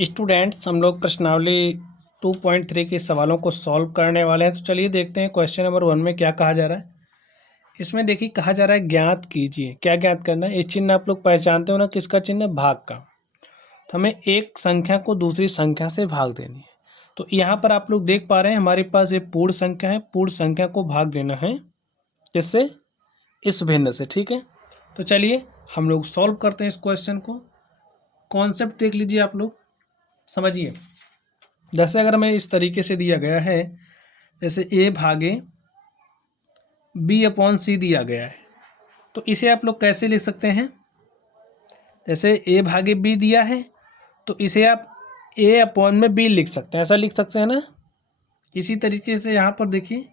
Students, हम लोग प्रश्नावली 2.3 के सवालों को सॉल्व करने वाले हैं। तो चलिए देखते हैं क्वेश्चन नंबर 1 में क्या कहा जा रहा है। इसमें देखिए कहा जा रहा है ज्ञात कीजिए। क्या ज्ञात करना है? ये चिन्ह आप लोग पहचानते हो ना, किसका चिन्ह? भाग का। तो हमें एक संख्या को दूसरी संख्या से भाग देनी है। तो यहाँ पर आप लोग देख पा रहे हैं हमारे पास ये पूर्ण संख्या है। पूर्ण संख्या को भाग देना है किससे? इस भिन्न से। ठीक है, तो चलिए हम लोग सॉल्व करते हैं इस क्वेश्चन को। कॉन्सेप्ट देख लीजिए आप लोग, समझिए। जैसे अगर हमें इस तरीके से दिया गया है, जैसे ए भागे बी अपॉन सी दिया गया है, तो इसे आप लोग कैसे लिख सकते हैं? जैसे ए भागे बी दिया है तो इसे आप ए अपॉन में बी लिख सकते हैं, ऐसा लिख सकते हैं ना। इसी तरीके से यहाँ पर देखिए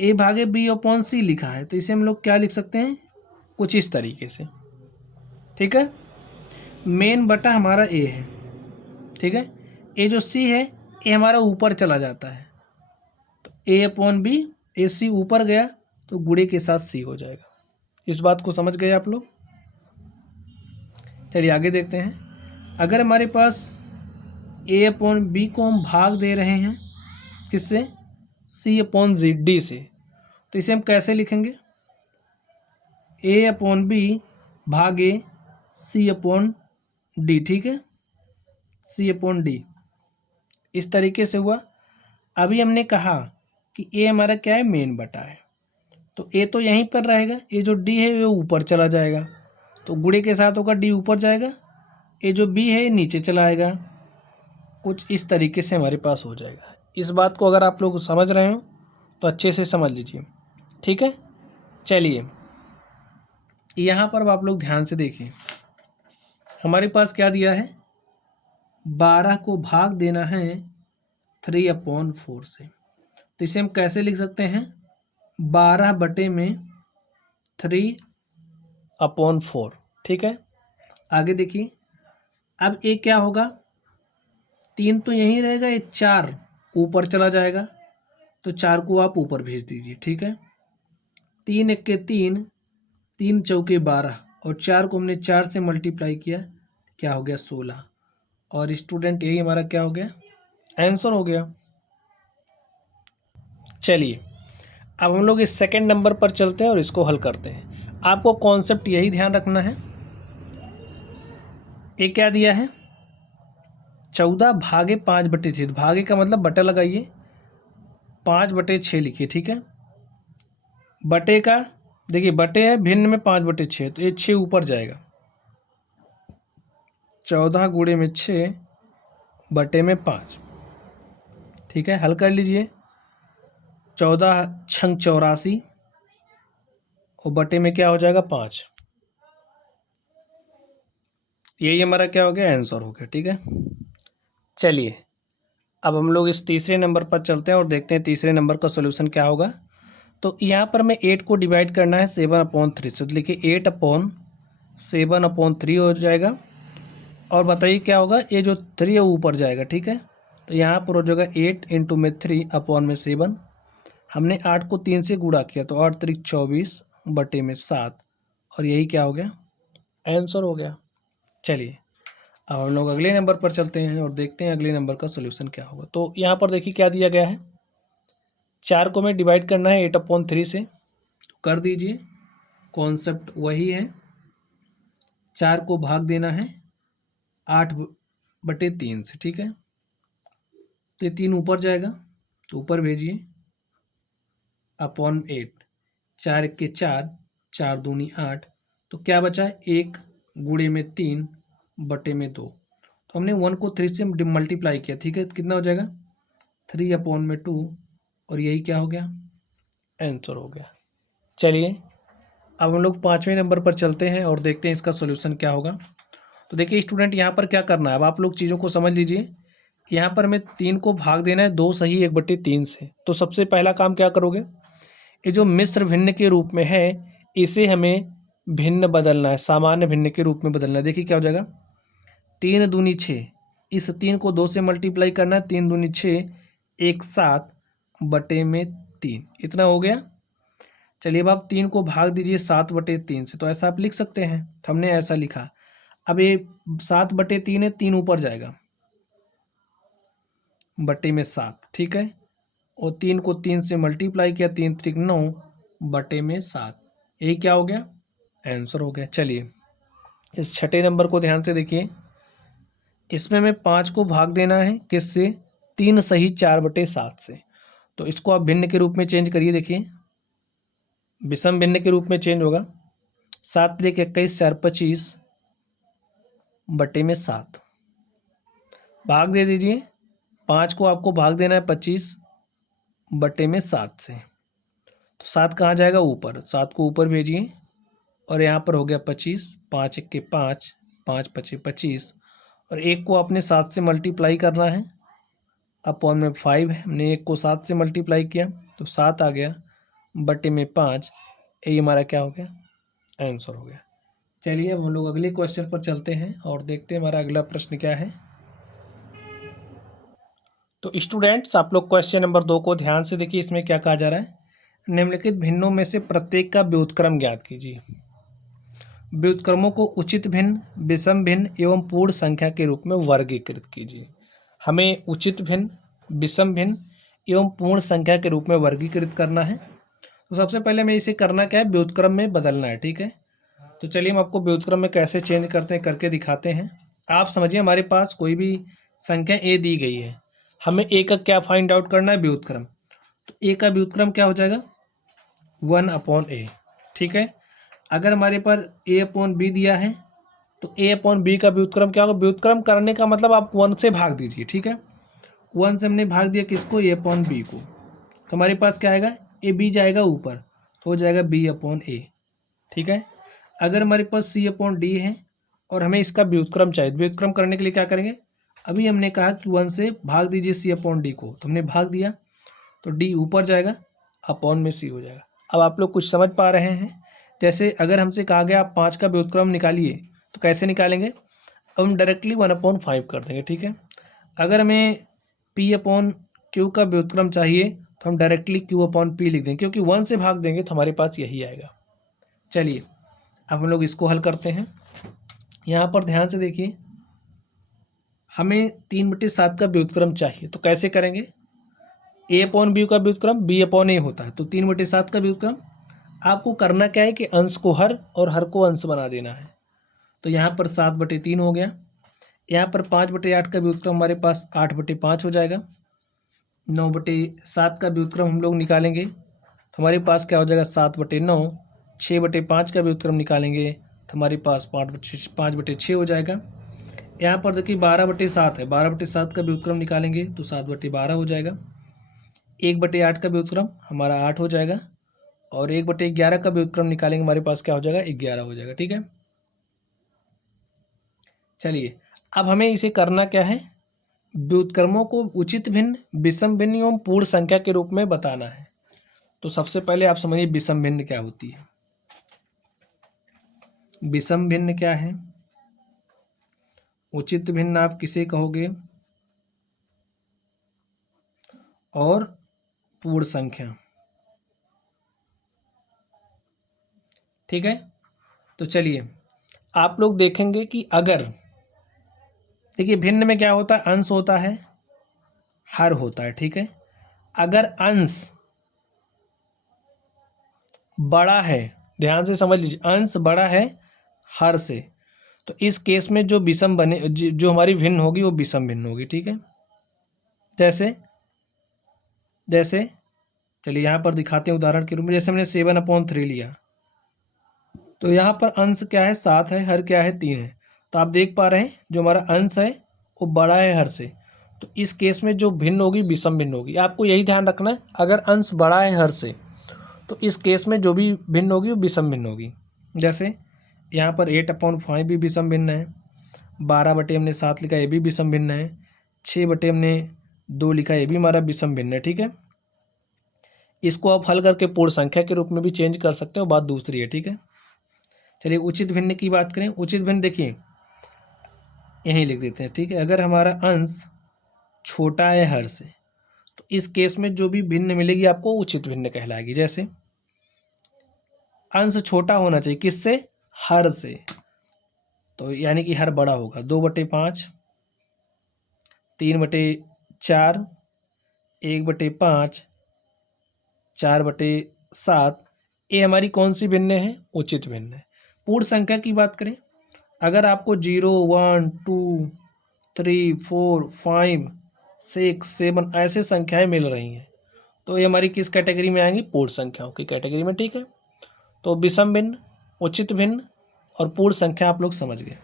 ए भागे बी अपॉन सी लिखा है, तो इसे हम लोग क्या लिख सकते हैं? कुछ इस तरीके से। ठीक है, मेन बटा हमारा ए है। ठीक है, ए जो सी है ये हमारा ऊपर चला जाता है, तो ए अपॉन बी, ए सी ऊपर गया तो गुणे के साथ सी हो जाएगा। इस बात को समझ गए आप लोग? चलिए आगे देखते हैं। अगर हमारे पास ए अपॉन बी को हम भाग दे रहे हैं किससे? सी अपॉन जी डी से, तो इसे हम कैसे लिखेंगे? ए अपॉन बी भागे सी अपॉन डी। ठीक है, सी अपॉन डी इस तरीके से हुआ। अभी हमने कहा कि ए हमारा क्या है? मेन बटा है, तो ए तो यहीं पर रहेगा, ए जो डी है वो ऊपर चला जाएगा, तो गुणे के साथ होगा डी ऊपर जाएगा, ए जो बी है ये नीचे चला आएगा। कुछ इस तरीके से हमारे पास हो जाएगा। इस बात को अगर आप लोग समझ रहे हो तो अच्छे से समझ लीजिए। ठीक है, चलिए यहाँ पर आप लोग ध्यान से देखिए। हमारे पास क्या दिया है? 12 को भाग देना है 3/4 से, तो इसे हम कैसे लिख सकते हैं? 12 बटे में 3/4। ठीक है, आगे देखिए। अब ये क्या होगा? 3 तो यहीं रहेगा, ये 4 ऊपर चला जाएगा, तो 4 को आप ऊपर भेज दीजिए। ठीक है, 3 1 3, 3 चौके 12 और 4 को हमने 4 से मल्टीप्लाई किया, क्या हो गया? 16। और स्टूडेंट यही हमारा क्या हो गया? आंसर हो गया। चलिए अब हम लोग इस सेकंड नंबर पर चलते हैं और इसको हल करते हैं। आपको कॉन्सेप्ट यही ध्यान रखना है। ये क्या दिया है? 14 भागे 5/6। भागे का मतलब बटा लगाइए, 5/6 लिखिए। ठीक है, बटे का देखिए, बटे है भिन्न में 5/6, तो ये 6 ऊपर जाएगा। 14 गुणे में 6 बटे में 5। ठीक है, हल कर लीजिए। 14 छंग 84 और बटे में क्या हो जाएगा? 5। यही हमारा क्या हो गया? आंसर हो गया। ठीक है, चलिए अब हम लोग इस तीसरे नंबर पर चलते हैं और देखते हैं तीसरे नंबर का सोल्यूशन क्या होगा। तो यहाँ पर हमें 8 को डिवाइड करना है 7/3 से, तो लिखिए 8/7/3 हो जाएगा। और बताइए क्या होगा? ये जो 3 है ऊपर जाएगा। ठीक है, तो यहाँ पर हो जाएगा 8 इंटू में 3/7। हमने 8 को 3 से गुणा किया, तो 8 3 24 बटे में 7, और यही क्या हो गया? आंसर हो गया। चलिए अब हम लोग अगले नंबर पर चलते हैं और देखते हैं अगले नंबर का सोल्यूशन क्या होगा। तो यहाँ पर देखिए क्या दिया गया है? 4 को हमें डिवाइड करना है 8/3 से, तो कर दीजिए। कॉन्सेप्ट वही है, 4 को भाग देना है 8/3 से। ठीक है, तो ये 3 ऊपर जाएगा, तो ऊपर भेजिए अपॉन 8। 4 1 4, 4 दूनी 8, तो क्या बचा? 1 गुणे में 3 बटे में 2। तो हमने 1 को 3 से मल्टीप्लाई किया। ठीक है, कितना हो जाएगा? 3/2, और यही क्या हो गया? आंसर हो गया। चलिए अब हम लोग 5वें नंबर पर चलते हैं और देखते हैं इसका सोल्यूशन क्या होगा। तो देखिए स्टूडेंट, यहाँ पर क्या करना है? अब आप लोग चीज़ों को समझ लीजिए। यहाँ पर हमें 3 को भाग देना है 2 सही 1/3 से। तो सबसे पहला काम क्या करोगे? ये जो मिश्र भिन्न के रूप में है इसे हमें भिन्न बदलना है, सामान्य भिन्न के रूप में बदलना है। देखिए क्या हो जाएगा? 3 दूनी 6, इस 3 को 2 से मल्टीप्लाई करना है, 3 दूनी 6, 1 7 बटे में 3, इतना हो गया। चलिए अब आप 3 को भाग दीजिए 7/3 से, तो ऐसा आप लिख सकते हैं। तो हमने ऐसा लिखा। अब ये 7/3 है, 3 ऊपर जाएगा, बटे में 7, ठीक है। और 3 को 3 से मल्टीप्लाई किया, 3 त्रिक 9 बटे में 7, यही क्या हो गया, आंसर हो गया। चलिए इस छठे नंबर को ध्यान से देखिए, इसमें हमें 5 को भाग देना है किससे, 3 सही 4 बटे 7 से। तो इसको आप भिन्न के रूप में चेंज करिए, देखिए विषम भिन्न के रूप में चेंज होगा। 7 त्रिक 21 4 25 बटे में 7, भाग दे दीजिए। 5 को आपको भाग देना है 25 बटे में 7 से, तो 7 कहाँ जाएगा, ऊपर, 7 को ऊपर भेजिए और यहाँ पर हो गया 25, 5 1 के 5, 5 25 25, और 1 को आपने 7 से मल्टीप्लाई करना है, अपॉन में 5 है, हमने 1 को 7 से मल्टीप्लाई किया तो 7 आ गया बटे में 5, ये हमारा क्या हो गया, आंसर हो गया। चलिए अब हम लोग अगले क्वेश्चन पर चलते हैं और देखते हैं हमारा अगला प्रश्न क्या है। तो स्टूडेंट्स आप लोग क्वेश्चन नंबर 2 को ध्यान से देखिए, इसमें क्या कहा जा रहा है, निम्नलिखित भिन्नों में से प्रत्येक का व्युत्क्रम ज्ञात कीजिए। व्युत्क्रमों को उचित भिन्न, विषम भिन्न एवं पूर्ण संख्या के रूप में वर्गीकृत कीजिए। हमें उचित भिन्न, विषम भिन्न एवं पूर्ण संख्या के रूप में वर्गीकृत करना है। तो सबसे पहले हमें इसे करना क्या है, व्युत्क्रम में बदलना है, ठीक है। तो चलिए हम आपको व्युत्क्रम में कैसे चेंज करते हैं करके दिखाते हैं। आप समझिए हमारे पास कोई भी संख्या ए दी गई है, हमें ए का क्या फाइंड आउट करना है, व्युत्क्रम। तो ए का व्युत्क्रम क्या हो जाएगा, 1/a, ठीक है। अगर हमारे पर a/b दिया है तो a/b का व्युत्क्रम क्या होगा, व्युत्क्रम करने का मतलब आप 1 से भाग दीजिए, ठीक है। 1 से हमने भाग दिया किसको, a/b को, तो हमारे पास क्या आएगा, ab जाएगा ऊपर तो हो जाएगा b/a, ठीक है। अगर हमारे पास c/d है और हमें इसका व्युत्क्रम चाहिए, व्युत्क्रम करने के लिए क्या करेंगे, अभी हमने कहा कि 1 से भाग दीजिए c/d को, तो हमने भाग दिया तो d ऊपर जाएगा, अपॉन में c हो जाएगा। अब आप लोग कुछ समझ पा रहे हैं। जैसे अगर हमसे कहा गया आप 5 का व्युत्क्रम निकालिए, तो कैसे निकालेंगे, अब हम डायरेक्टली 1/5 कर देंगे, ठीक है। अगर हमें p/q का व्युत्क्रम चाहिए तो हम डायरेक्टली q/p लिख देंगे, क्योंकि 1 से भाग देंगे तो हमारे पास यही आएगा। चलिए अब हम लोग इसको हल करते हैं। यहाँ पर ध्यान से देखिए, हमें 3/7 का व्युत्क्रम चाहिए, तो कैसे करेंगे, a/b का व्युत्क्रम b/a होता है, तो 3/7 का व्युत्क्रम आपको करना क्या है कि अंश को हर और हर को अंश बना देना है। तो यहाँ पर 7/3 हो गया, यहाँ पर 5/8 का व्युत्क्रम हमारे पास 8/5 हो जाएगा। 9/7 का व्युत्क्रम हम लोग निकालेंगे तो हमारे पास क्या हो जाएगा, 7/9। 6/5 का व्युत्क्रम निकालेंगे तो हमारे पास 5/6 हो जाएगा। यहाँ पर देखिए 12/7 है, 12/7 का व्युत्क्रम निकालेंगे तो 7/12 हो जाएगा। 1/8 का व्युत्क्रम हमारा 8 हो जाएगा, और 1/11 का व्युत्क्रम निकालेंगे हमारे पास क्या हो जाएगा, 11 हो जाएगा, ठीक है। चलिए अब हमें इसे करना क्या है, व्युत्क्रमों को उचित भिन्न, विषम भिन्न एवं पूर्ण संख्या के रूप में बताना है। तो सबसे पहले आप समझिए विषम भिन्न क्या होती है। विषम भिन्न क्या है, उचित भिन्न आप किसे कहोगे, और पूर्ण संख्या, ठीक है। तो चलिए आप लोग देखेंगे कि अगर देखिए भिन्न में क्या होता है, अंश होता है, हर होता है, ठीक है। अगर अंश बड़ा है, ध्यान से समझ लीजिए, अंश बड़ा है हर से, तो इस केस में जो विषम बने, जो हमारी भिन्न होगी वो विषम भिन्न होगी, ठीक है। जैसे जैसे चलिए यहाँ पर दिखाते हैं उदाहरण के रूप में, जैसे हमने 7/3 लिया, तो यहाँ पर अंश क्या है, 7 है, हर क्या है, 3 है। तो आप देख पा रहे हैं जो हमारा अंश है वो बड़ा है हर से, तो इस केस में जो भिन्न होगी विषम भिन्न होगी। आपको यही ध्यान रखना है, अगर अंश बड़ा है हर से तो इस केस में जो भी भिन्न होगी वो विषम भिन्न होगी। जैसे यहाँ पर 8/5 भी विषम भिन्न है, 12/7 लिखा ये भी विषम भिन्न है, 6/2 लिखा ये भी हमारा विषम भिन्न है, ठीक है। इसको आप हल करके पूर्ण संख्या के रूप में भी चेंज कर सकते हो, बात दूसरी है, ठीक है। चलिए उचित भिन्न की बात करें, उचित भिन्न देखिए यहीं लिख देते हैं, ठीक है। अगर हमारा अंश छोटा है हर से तो इस केस में जो भी भिन्न मिलेगी आपको उचित भिन्न कहलाएगी। जैसे अंश छोटा होना चाहिए किससे, हर से, तो यानी कि हर बड़ा होगा, 2/5, 3/6, 4, 1/5, 4/7, ये हमारी कौन सी भिन्न है? उचित भिन्न है। पूर्ण संख्या की बात करें, अगर आपको 0, 1, 2, 3, 4, 5, 6, 7 ऐसे संख्याएं मिल रही हैं तो ये हमारी किस कैटेगरी में आएंगी? पूर्ण संख्याओं की कैटेगरी में। ठीक है, तो विषम भिन्न, उचित भिन्न और पूर्ण संख्या आप लोग समझ गए।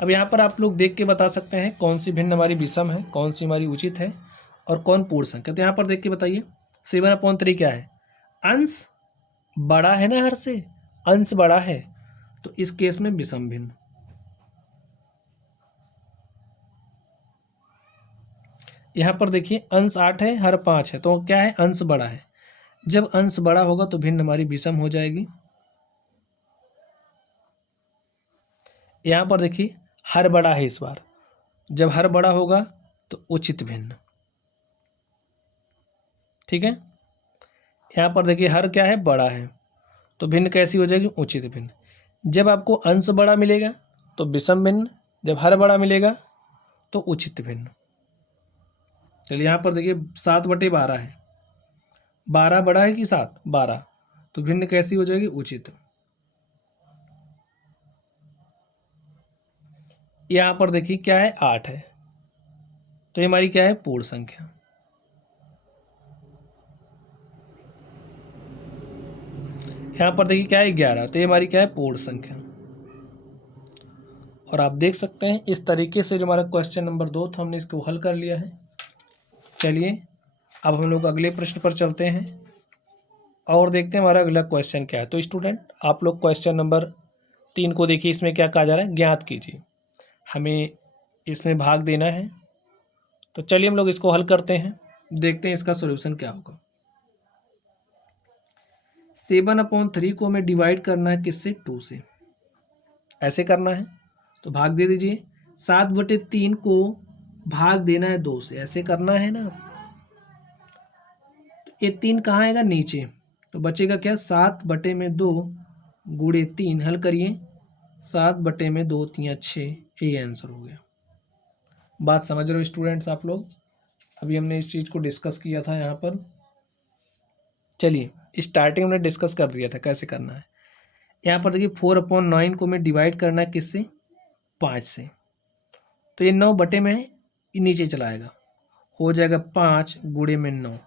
अब यहाँ पर आप लोग देख के बता सकते हैं कौन सी भिन्न हमारी विषम है, कौन सी हमारी उचित है और कौन पूर्ण संख्या। तो यहाँ पर देख के बताइए 7/3 क्या है? अंश बड़ा है ना, हर से अंश बड़ा है, तो इस केस में विषम भिन्न। यहाँ पर देखिए अंश 8 है, हर 5 है, तो क्या है? अंश बड़ा है। जब अंश बड़ा होगा तो भिन्न हमारी विषम हो जाएगी। यहाँ पर देखिए हर बड़ा है इस बार, जब हर बड़ा होगा तो उचित भिन्न। ठीक है, यहाँ पर देखिए हर क्या है? बड़ा है, तो भिन्न कैसी हो जाएगी? उचित भिन्न। जब आपको अंश बड़ा मिलेगा तो विषम भिन्न, जब हर बड़ा मिलेगा तो उचित भिन्न। चलिए यहाँ पर देखिए 7/12 है, 12 बड़ा है कि 7? 12, तो भिन्न कैसी हो जाएगी? उचित। यहाँ पर देखिए क्या है? 8 है, तो ये हमारी क्या है? पूर्ण संख्या। यहाँ पर देखिए क्या है? 11, तो ये हमारी क्या है? पूर्ण संख्या। और आप देख सकते हैं इस तरीके से जो हमारा क्वेश्चन नंबर 2 था हमने इसको हल कर लिया है। चलिए अब हम लोग अगले प्रश्न पर चलते हैं और देखते हैं हमारा अगला क्वेश्चन क्या है। तो स्टूडेंट आप लोग क्वेश्चन नंबर 3 को देखिए, इसमें क्या कहा जा रहा है? ज्ञात कीजिए। हमें इसमें भाग देना है, तो चलिए हम लोग इसको हल करते हैं, देखते हैं इसका सोल्यूशन क्या होगा। 7/3 को हमें डिवाइड करना है किससे? 2 से। ऐसे करना है तो भाग दे दीजिए। 7/3 को भाग देना है 2 से, ऐसे करना है ना। तो ये 3 कहाँ आएगा? नीचे, तो बचेगा क्या? 7/2 गुणे 3, हल करिए। 7/2 3 6, ये आंसर हो गया। बात समझ रहे हो स्टूडेंट्स आप लोग? अभी हमने इस चीज़ को डिस्कस किया था यहाँ पर। चलिए स्टार्टिंग में डिस्कस कर दिया था कैसे करना है। यहाँ पर देखिए 4/9 को मैं डिवाइड करना है किससे? 5 से, तो ये 9 में ये नीचे चला आएगा, हो जाएगा 5 गुणे में 9,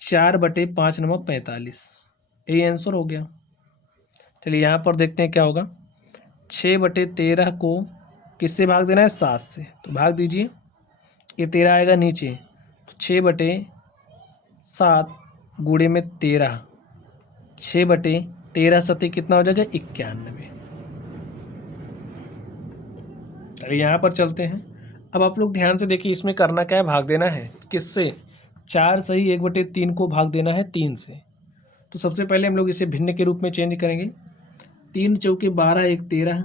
4/5 9 45, ये आंसर हो गया। चलिए यहाँ पर देखते हैं क्या होगा। 6/13 को किससे भाग देना है? 7 से, तो भाग दीजिए। ये 13 आएगा नीचे, तो 6/7 गुणे में 13, 6/13 सती कितना हो जाएगा? 91। चलिए यहाँ पर चलते हैं। अब आप लोग ध्यान से देखिए इसमें करना क्या है? भाग देना है किससे? 4 सही 1/3 को भाग देना है 3 से। तो सबसे पहले हम लोग इसे भिन्न के रूप में चेंज करेंगे। 3 चौके 12, 1 13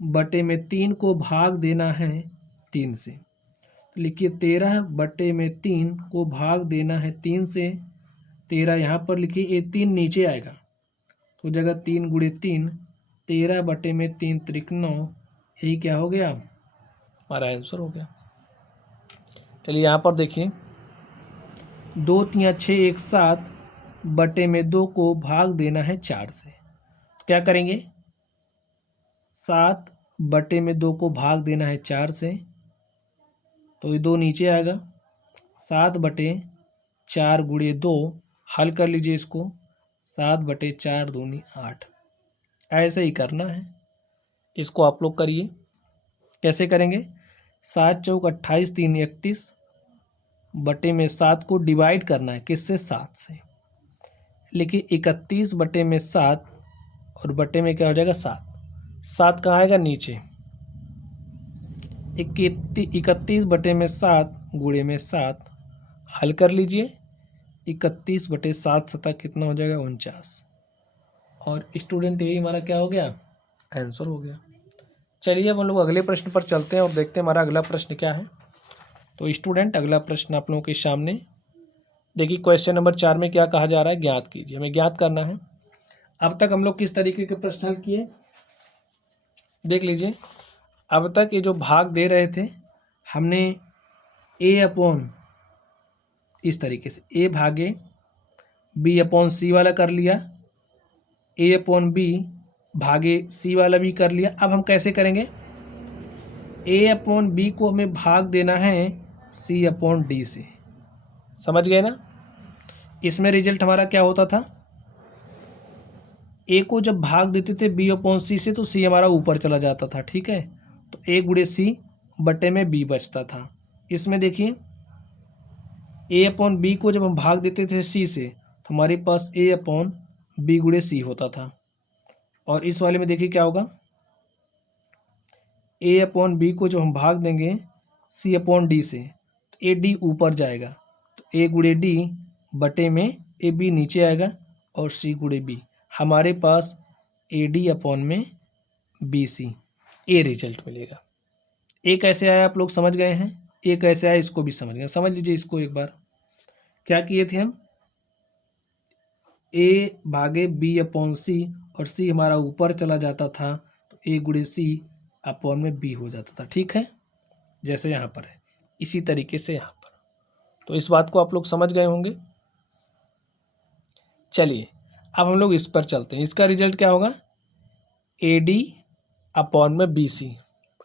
बटे में 3 को भाग देना है 3 से। लिखिए 13/3 को भाग देना है 3 से। 13 यहाँ पर लिखिए, ये 3 नीचे आएगा तो जगह 3 गुणे 3, 13/3 त्रिक 9, यही क्या हो गया? हमारा आंसर हो गया। चलिए यहाँ पर देखिए 2 3 6 1 7/2 को भाग देना है 4 से। क्या करेंगे? 7/2 को भाग देना है 4 से, तो ये 2 नीचे आएगा। 7/4 गुणे 2, हल कर लीजिए इसको। 7/4 दूनी 8, ऐसे ही करना है। इसको आप लोग करिए। कैसे करेंगे? 7 चौक 28 3 31 बटे में 7 को डिवाइड करना है किससे? 7 से। लिखिए 31/7 और बटे में क्या हो जाएगा? 7, 7 कहाँ आएगा? नीचे। 31/7 गुणे में 7, हल कर लीजिए। 31/7 सता कितना हो जाएगा? 49। और स्टूडेंट यही हमारा क्या हो गया? आंसर हो गया। चलिए अब हम लोग अगले प्रश्न पर चलते हैं और देखते हैं हमारा अगला प्रश्न क्या है। तो स्टूडेंट अगला प्रश्न आप लोगों के सामने देखिए, क्वेश्चन नंबर 4 में क्या कहा जा रहा है? ज्ञात कीजिए। हमें ज्ञात करना है। अब तक हम लोग किस तरीके के प्रश्न हल किए देख लीजिए। अब तक ये जो भाग दे रहे थे हमने ए अपॉन इस तरीके से ए भागे बी अपॉन सी वाला कर लिया, ए अपॉन बी भागे सी वाला भी कर लिया। अब हम कैसे करेंगे, ए अपॉन बी को हमें भाग देना है सी अपॉन डी से, समझ गए ना। इसमें रिजल्ट हमारा क्या होता था, ए को जब भाग देते थे बी अपॉन सी से तो सी हमारा ऊपर चला जाता था, ठीक है, तो ए गुणे सी बटे में बी बचता था। इसमें देखिए ए अपॉन बी को जब हम भाग देते थे सी से तो हमारे पास ए अपॉन बी गुणे सी होता था। और इस वाले में देखिए क्या होगा, ए अपॉन बी को जब हम भाग देंगे सी अपॉन डी से तो ए डी ऊपर जाएगा, तो ए गुणे डी बटे में ए बी नीचे आएगा और सी गुणे बी, हमारे पास ए डी अपॉन में बी सी, ए रिजल्ट मिलेगा। ए कैसे आया आप लोग समझ गए हैं, ए कैसे आया इसको भी समझ गए। समझ लीजिए इसको एक बार, क्या किए थे हम, ए भागे बी अपॉन सी और सी हमारा ऊपर चला जाता था तो ए गुणे सी अपॉन में बी हो जाता था, ठीक है, जैसे यहाँ पर है इसी तरीके से यहाँ पर। तो इस बात को आप लोग समझ गए होंगे। चलिए अब हम लोग इस पर चलते हैं, इसका रिजल्ट क्या होगा, ए डी अपॉन में बी सी।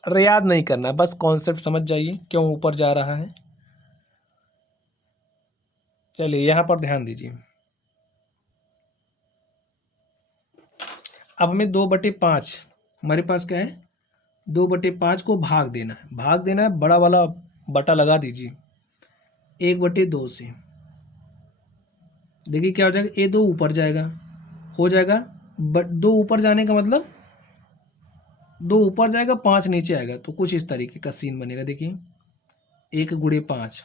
अरे याद नहीं करना, बस कॉन्सेप्ट समझ जाइए क्यों ऊपर जा रहा है। चलिए यहाँ पर ध्यान दीजिए, अब हमें 2/5 हमारे पास क्या है, 2/5 को भाग देना है, भाग देना है, बड़ा वाला बटा लगा दीजिए 1/2 से। देखिए क्या हो जाएगा, ए 2 ऊपर जाएगा, हो जाएगा, बट 2 ऊपर जाने का मतलब 2 ऊपर जाएगा 5 नीचे आएगा, तो कुछ इस तरीके का सीन बनेगा। देखिए 1 गुणे 5,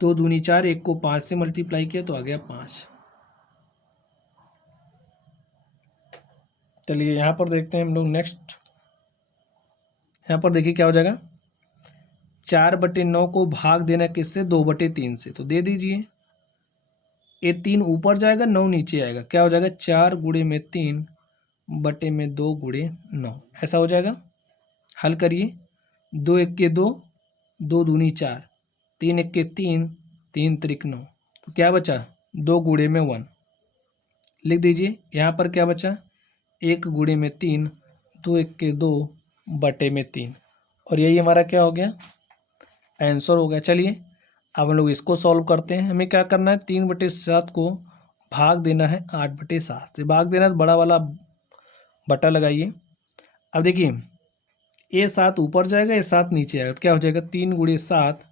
2 दूनी 4, 1 को 5 से मल्टीप्लाई किया तो आ गया 5। चलिए यहाँ पर देखते हैं हम लोग नेक्स्ट, यहाँ पर देखिए क्या हो जाएगा, 4/9 को भाग देना किससे, 2/3 से, तो दे दीजिए, ये 3 ऊपर जाएगा 9 नीचे आएगा, क्या हो जाएगा 4 गुणे में 3 बटे में 2 गुणे 9, ऐसा हो जाएगा। हल करिए, 2 1 2, 2 दूनी 4, 3 1 3, 3 त्रिक 9, तो क्या बचा 2 गुणे में 1, लिख दीजिए। यहाँ पर क्या बचा 1 गुणे में 3, 2 1 2 बटे में 3, और यही हमारा क्या हो गया, आंसर हो गया। चलिए अब हम लोग इसको सॉल्व करते हैं। हमें क्या करना है, 3/7 को भाग देना है 8/7 से, भाग देना है तो बड़ा वाला बटा लगाइए। अब देखिए ये 7 ऊपर जाएगा, ये 7 नीचे आएगा, तो क्या हो जाएगा 3 गुणे 7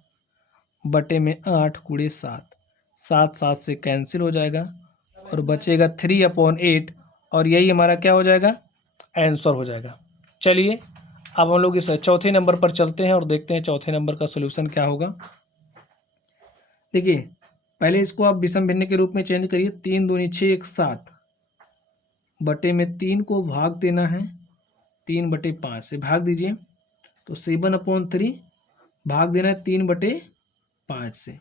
बटे में 8 गुणे 7, 7 7 से कैंसिल हो जाएगा और बचेगा 3/8, और यही हमारा क्या हो जाएगा, आंसर हो जाएगा। चलिए अब हम लोग इस चौथे नंबर पर चलते हैं और देखते हैं चौथे नंबर का सोल्यूशन क्या होगा। देखिए पहले इसको आप विषम भिन्न के रूप में चेंज करिए, 3 दूनी 6 1 7 बटे में 3 को भाग देना है 3/5 से, भाग दीजिए, तो 7/3 भाग देना है 3/5 से।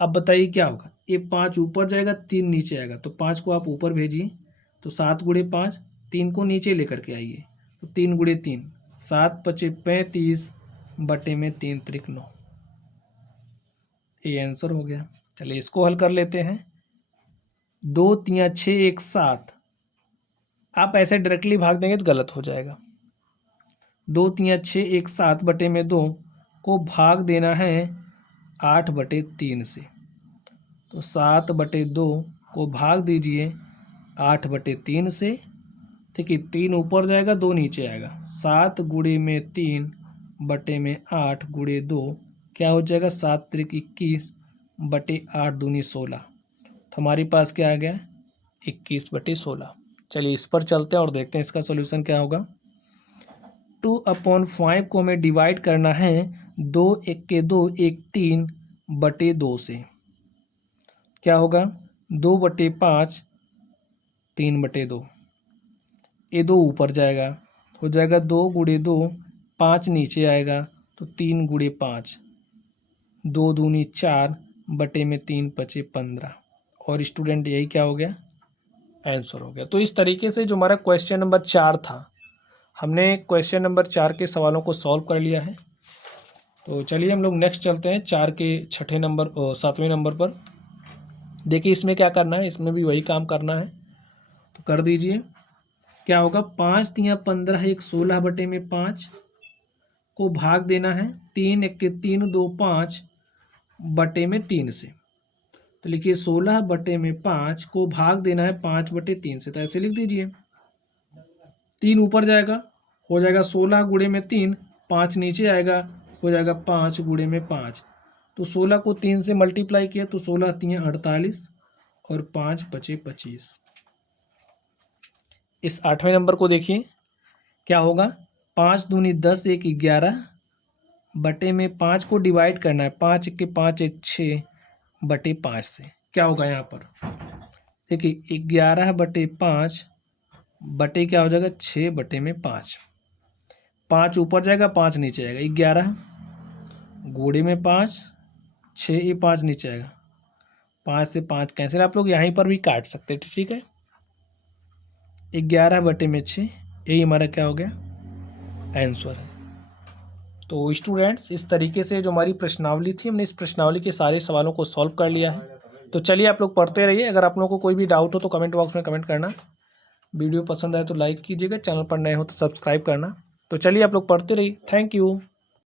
अब बताइए क्या होगा, ये 5 ऊपर जाएगा 3 नीचे आएगा, तो 5 को आप ऊपर भेजिए, तो 7 गुणे 5, 3 को नीचे लेकर के आइए, तो 3 गुणे 3, 7 5 35 बटे में 3 त्रिक 9, ये आंसर हो गया। चलिए इसको हल कर लेते हैं, 2 3 6 1 7, आप ऐसे डायरेक्टली भाग देंगे तो गलत हो जाएगा। 2 3 6 1 7 बटे में 2 को भाग देना है 8/3 से, तो 7/2 को भाग दीजिए 8/3 से, ठीक है, 3 ऊपर जाएगा 2 नीचे आएगा, 7 गुणे में 3 बटे में 8 गुणे 2, क्या हो जाएगा 7 त्रिक 21 बटे 8 दूनी 16, तो हमारे पास क्या आ गया 21/16। चलिए इस पर चलते हैं और देखते हैं इसका सोल्यूशन क्या होगा। 2/5 को हमें डिवाइड करना है 2 1 2 1 3 बटे 2 से, क्या होगा 2/5 3/2, ये 2 ऊपर जाएगा, हो जाएगा 2 गुणे 2, 5 नीचे आएगा, तो 3 गुणे 5, 2 दूनी 4 बटे में 3 5 15, और स्टूडेंट यही क्या हो गया, आंसर हो गया। तो इस तरीके से जो हमारा क्वेश्चन नंबर 4 था, हमने क्वेश्चन नंबर 4 के सवालों को सॉल्व कर लिया है। तो चलिए हम लोग नेक्स्ट चलते हैं 4 के 6ठे नंबर 7वें नंबर पर। देखिए इसमें क्या करना है, इसमें भी वही काम करना है, तो कर दीजिए। क्या होगा, 5 तिया 15 एक 16/5 को भाग देना है 3 1 के 3 2 5/3 से। तो लिखिए 16/5 को भाग देना है 5/3 से, तो ऐसे लिख दीजिए। 3 ऊपर जाएगा, हो जाएगा 16 गुणे में 3, 5 नीचे आएगा, हो जाएगा 5 गुणे में 5। तो 16 को 3 से मल्टीप्लाई किया तो 16 तिया 48 और 5 बचे 25। इस 8वें नंबर को देखिए क्या होगा, 5 दूनी 10 1 11/5 को डिवाइड करना है 5 1 के 5 1 6/5 से। क्या होगा यहाँ पर, देखिए 11/5 बटे क्या हो जाएगा 6/5। 5 ऊपर जाएगा 5 नीचे आएगा, 11 गुणे में 5, 6 ये 5 नीचे आएगा, 5 से 5 कैंसिल। आप लोग यहीं पर भी काट सकते हैं, ठीक है। 11/6 यही हमारा क्या हो गया आंसर है। तो स्टूडेंट्स इस तरीके से जो हमारी प्रश्नावली थी, हमने इस प्रश्नावली के सारे सवालों को सॉल्व कर लिया है। तो चलिए आप लोग पढ़ते रहिए। अगर आप लोगों को कोई भी डाउट हो तो कमेंट बॉक्स में कमेंट करना। वीडियो पसंद आए तो लाइक कीजिएगा, चैनल पर नए हो तो सब्सक्राइब करना। तो चलिए आप लोग पढ़ते रहिए। Thank you.